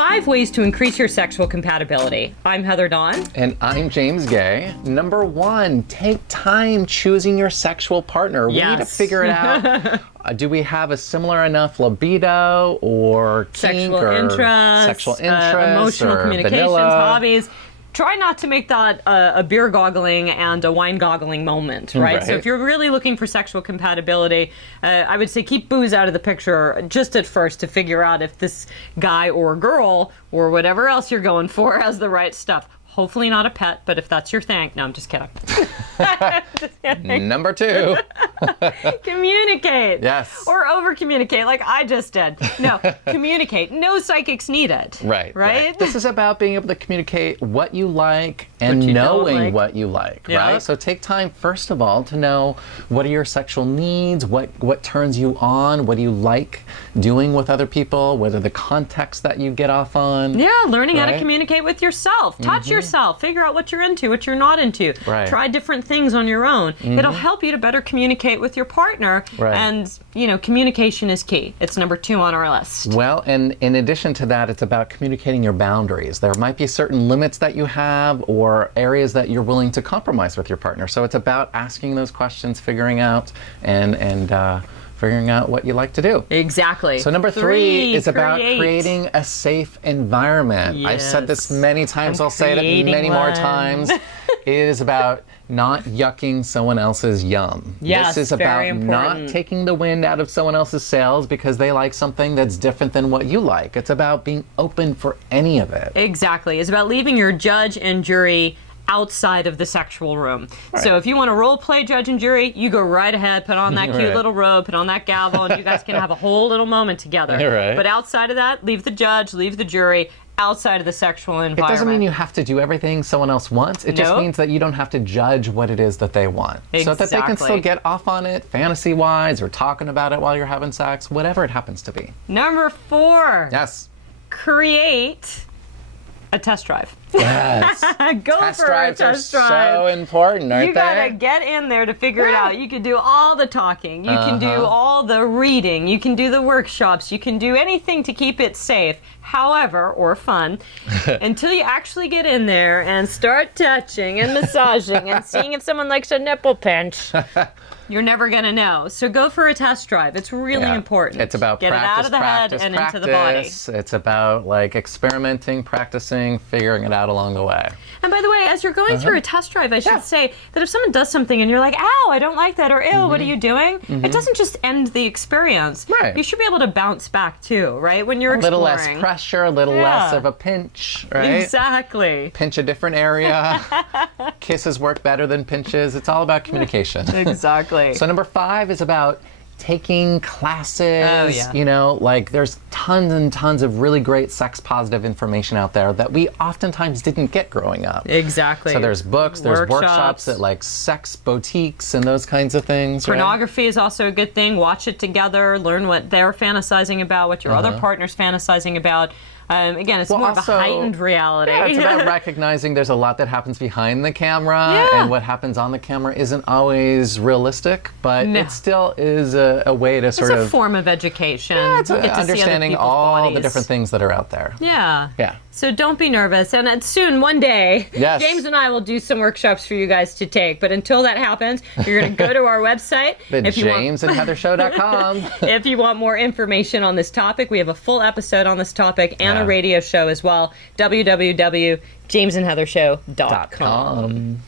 5 ways to increase your sexual compatibility. I'm Heather Dawn. And I'm James Guay. Number 1, take time choosing your sexual partner. We need to figure it out. Do we have a similar enough libido or kink sexual interest, emotional communications, vanilla? hobbies? Try not to make that a beer goggling and a wine goggling moment, right? So if you're really looking for sexual compatibility, I would say keep booze out of the picture just at first to figure out if this guy or girl or whatever else you're going for has the right stuff. Hopefully not a pet, but if that's your thing. No, I'm just kidding. Just kidding. Number 2. Communicate. Yes. Or over-communicate like I just did. No, communicate. No psychics needed. Right. This is about being able to communicate what you like and knowing what you like, right? So take time, first of all, to know what are your sexual needs, what turns you on, what do you like doing with other people, what are the contexts that you get off on. Yeah, learning how to communicate with yourself. Touch yourself. Figure out what you're into, what you're not into. Try different things on your own. It'll help you to better communicate with your partner. And, communication is key. It's number 2 on our list. Well, and in addition to that, it's about communicating your boundaries. There might be certain limits that you have or areas that you're willing to compromise with your partner. So it's about asking those questions, figuring out, and figuring out what you like to do. Exactly. So number 3 is about creating a safe environment. Yes. I've said this many times. I'll say it many more times. It is about not yucking someone else's yum. Yes, this is about not taking the wind out of someone else's sails because they like something that's different than what you like. It's about being open for any of it. Exactly. It's about leaving your judge and jury outside of the sexual room. So if you want to role play judge and jury, you go right ahead, put on that cute little robe, put on that gavel, and you guys can have a whole little moment together. But outside of that, leave the judge, leave the jury, outside of the sexual environment. It doesn't mean you have to do everything someone else wants. It just means that you don't have to judge what it is that they want. So that they can still get off on it, fantasy-wise, or talking about it while you're having sex, whatever it happens to be. Number 4. Yes. Create a test drive. Yes. Go test for drives a test drive. Are so important, aren't they? You gotta get in there to figure it out. You can do all the talking. You can do all the reading. You can do the workshops. You can do anything to keep it safe, however, or fun, until you actually get in there and start touching and massaging and seeing if someone likes a nipple pinch. You're never going to know. So go for a test drive. It's really important. It's about Get practice, it out of the head and into the body. It's about experimenting, practicing, figuring it out along the way. And by the way, as you're going through a test drive, I should say that if someone does something and you're like, ow, I don't like that, or ew, what are you doing? It doesn't just end the experience. You should be able to bounce back too, right? When you're exploring. A little less pressure, a little less of a pinch, right? Exactly. Pinch a different area. Kisses work better than pinches. It's all about communication. Exactly. So number 5 is about taking classes. There's tons and tons of really great sex positive information out there that we oftentimes didn't get growing up. Exactly. So there's books, there's workshops at sex boutiques and those kinds of things. Pornography is also a good thing. Watch it together, learn what they're fantasizing about, what your other partner's fantasizing about. Again, it's more of a heightened reality. Yeah, it's about recognizing there's a lot that happens behind the camera, and what happens on the camera isn't always realistic, but it still is a way to sort of... It's a form of education. Yeah, it's understanding all the different things that are out there. Yeah. So don't be nervous. And soon, one day, James and I will do some workshops for you guys to take. But until that happens, you're going to go to our website. JamesandHeatherShow.com. If you want more information on this topic, we have a full episode on this topic and a radio show as well. www.jamesandheathershow.com.